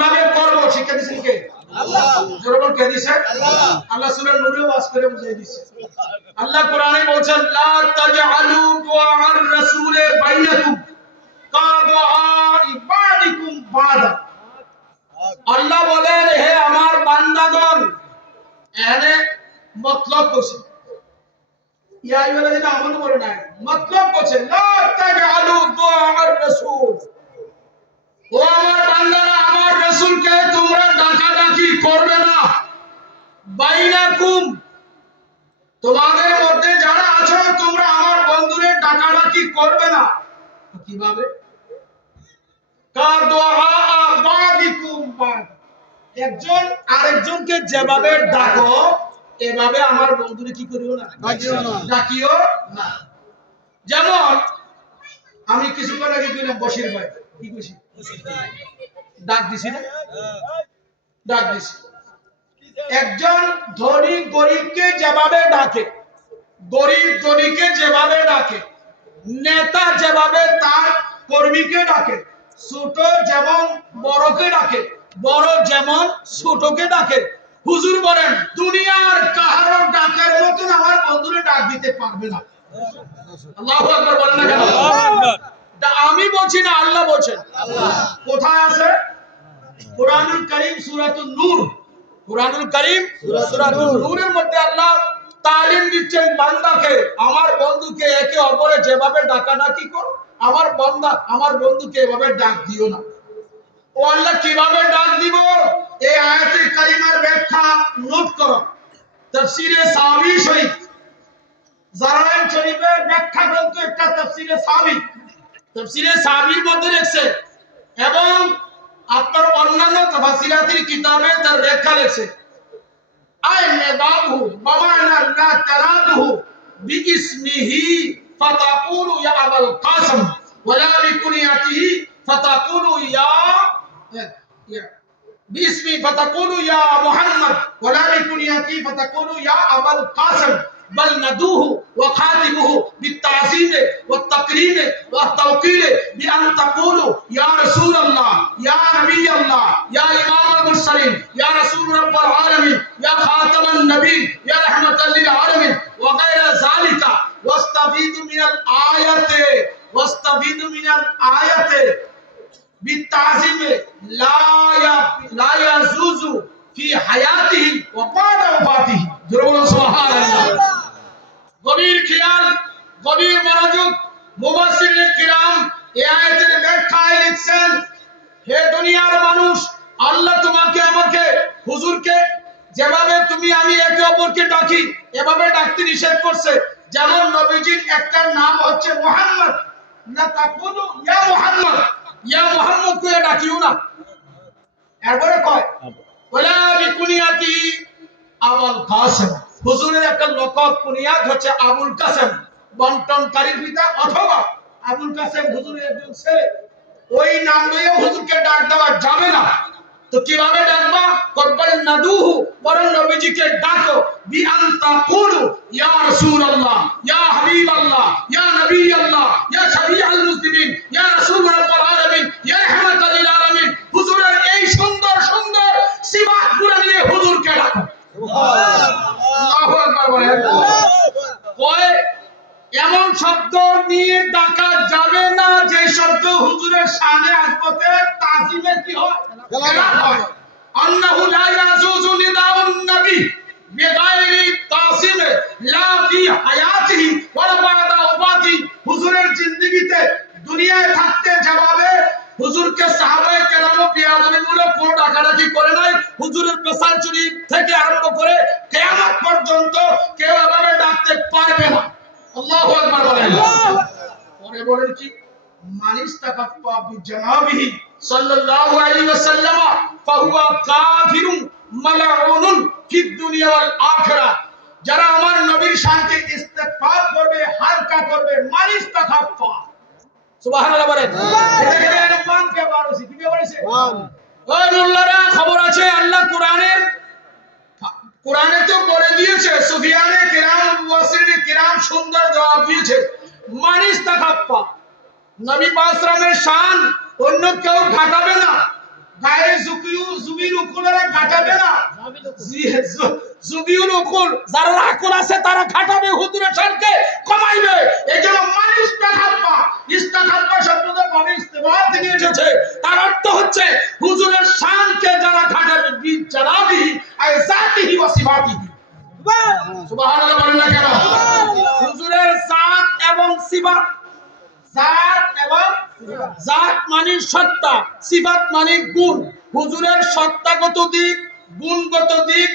কীভাবে করব? শিক্ষা দিয়েছেন কে? আল্লাহ। জোরবল কে দিয়েছে আল্লাহ। আল্লাহ সূরা নূরে ওয়াজ করে বুঝিয়ে দিয়েছে আল্লাহ কোরআনে বলছেন লা তাজআলু দুআআর রাসূলে বাইনাকুম কাদুআ ইবাদিকুম বাদা। আল্লাহ বলেন হে আমার বান্দাগণ এনে মতলব করছে। ইয়া আইয়ুহাল্লাযীনা আমানু বলে নাই মতলব করছে লা তাজআলু দুআআর রাসূল। ও আমার বান্দারা আমার রাসূলকে তোমরা ডাকাডাকি করবে না। বাইনাকুম তোমাদের মধ্যে যারা আছো তোমরা আমার বন্ধুদের ডাকাডাকি করবে না। কীভাবে? একজন আরেকজনকে যেভাবে ডাকো এভাবে আমার বন্ধুরে কি করিও না? ডাকিও না। যেমন আমি কিছুক্ষণ আগে বসির ভাই। কি কইছি? ডাক দিছি না? ডাক দিছি। একজন ধনী গরিবকে যেভাবে ডাকে গরিব ধনীকে যেভাবে ডাকে নেতা যেভাবে তার কর্মীকে ডাকে ছোট যেমন বড়কে ডাকে বড় যেমন ছোটকে ডাকে হুজুর বলেন দুনিয়ার কাহারো ডাকার মতন আমার বন্ধুরে ডাক দিতে পারবে না। আল্লাহু আকবার বলেন না কেন? আমি বলছি না আল্লাহ বলছেন। কোথায় আছে? কোরআনুল করিম সূরাতুন নূর কোরআনুল করিম সূরাতুন নূরের মধ্যে আল্লাহ তালিম দিচ্ছেন বান্দাকে আমার বন্ধুকে একে অপরে যেভাবে ডাকাডাকি করো আমার বান্দা আমার বন্ধুকে এভাবে ডাক দিও না। ও আল্লাহ কীভাবে ডাক দিব? এই আয়াতে কারিমার ব্যাখ্যা নোট করো। তাফসীরে সাহাবী শরীফ জারাইম শরীফের ব্যাখ্যা গ্রন্থ একটা তাফসীরে সাহাবী। তাফসীরে সাহাবীর মধ্যে লেখছে এবং আপনার অন্যান্য তাফসীরাতির কিতাবে তার ব্যাখ্যা লেখছে আই মেদাবহু বামানা লা তারাদহু বিইসমিহি ফাতাকুলু ইয়া আবাল কাসম ওয়ালা বিকুনিয়াতিহি ফাতাকুলু ইয়া ইয়া باسمي فتقولوا يا محمد ولا بكنيتي فتقولوا يا أبا القاسم بل ندوه وخاتمه بالتعظيم والتكريم والتوقير بأن تقولوا يا رسول الله يا ওয়াস্তাফিদু মিনাল আয়াতে বিতাজিমে লা ইয়া লা ইয়াজুজু ফি হায়াতিহি ওয়া বাদা ওয়াফাতিহি জোরে সুবহানাল্লাহ। গভীর খেয়াল, গভীর মনোযোগ মুবাসসিরিনে কিরাম এই আয়াতের ব্যাখ্যায় লিখছেন, হে দুনিয়ার মানুষ, আল্লাহ তোমাকে, আমাকে, হুজুরকে যেভাবে তুমি, আমি একে অপরকে ডাকি, এভাবে ডাকতে নিষেধ করছে। যেমন নবীজির একটা নাম হচ্ছে মোহাম্মদ না তাকুলু ইয়া মুহাম্মদ। ইয়া মুহাম্মদ ডাকিও না। এরপরে কয় ওলা বিকুনিয়াতি আবুল কাসেম। হুজুরের একটা লকব কুনিয়াত হচ্ছে আবুল কাসেম বন্টনকারীর পিতা অথবা আবুল কাসেম হুজুরের একজন ছেলে। ওই নাম লইয়া হুজুরকে ডাক দেওয়া যাবে না। তো কীভাবে ডাকবা? কব্বাল নাদুহু বরং নবীজিকে ডাকো বি আনতা কুলু ইয়া রাসূলুল্লাহ ইয়া হাবিবাল্লাহ ইয়া নবিয়াল্লাহ ইয়া শফিউল মুসলিমিন ইয়া রাসূল রাব্বুল আলামিন ইয়া রাহমাতাল লিল আলামিন হুজুরের এই সুন্দর সুন্দর সিফাতগুলো নিয়ে হুজুরকে ডাকো আল্লাহু আকবার এমন শব্দ নিয়ে ডাকা যাবে না যে শব্দ হুজুরের শানে আজমতে তাজিমে কি হয়? আন্নাহু লা ইয়াজুজু নিদাউন নবী বিগাইরি তাসিমে লা ফি হায়াতিহি ওয়া বাদা ওফাতি হুজুরের জিন্দেগিতে দুনিয়ায় থাকতে যেভাবে হুজুরকে সাহাবায়ে কেরাম কোনো ডাকাডাকি করে নাই হুজুরের পেশার চুরি থেকে আরম্ভ করে কিয়ামত পর্যন্ত কেউ এভাবে ডাকতে পারবে না। আল্লাহু আকবার বলেন। পরে বলেন কি? মানিস তাকাফা বিজানাবিহি সাল্লাল্লাহু আলাইহি ওয়াসাল্লাম ফাহুয়া কাফিরুন মালউনুন ফিদ দুনিয়া ওয়াল আখিরাহ যারা আমার নবীর শানকে ইস্তেগফার করবে হালকা করবে মানিস তাকাফা সুবহানাল্লাহ বলেন। ওই মোল্লারা খবর আছে আল্লাহ কোরআনের কোরআনে তো বলে দিয়েছে সুফিয়ানে কিরাম কিরাম সুন্দর জবাব দিয়েছে। মানিস তাকাপ্পা। নবী পাক সাল্লামের শান অন্য কেউ ঘাটাবে না। গায়ে জুকিউ জুবির উকুলেরা ঘাটাবে না। জুবিউল উকুল। যারা আকুল আছে তারা খাটাবে হুজুরের শানকে কমাইবে। এই জন্য মানে বলেন না কেন? হুজুরের জাত এবং সিফাত। জাত এবং জাত মানে সত্তা সিফাত মানে গুণ। হুজুরের সত্তাগত দিক গুণগত দিক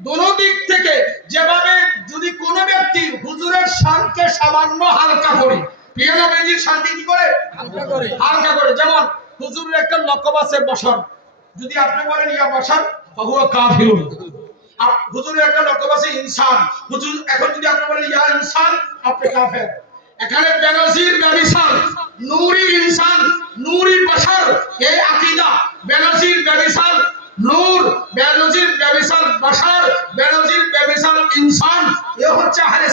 দোনো দিক থেকে যেভাবে যদি কোনো ব্যক্তি হুজুরের শানকে সামান্য হালকা করে প্রিয় নবীজির শান্তি কি করে? হালকা করে। হালকা করে। যেমন হুজুরের একটা লকব আছে বসার যদি আপনি বলেন ইয়া বসার ফাহুয়া কাফিরুন। আর একটা লক্ষ্য ইনসান। হুজুর, এখন যদি আপনি বলেন, ইয়া ইনসান, আপনি কাফের। এখানে বেনাজির নূরি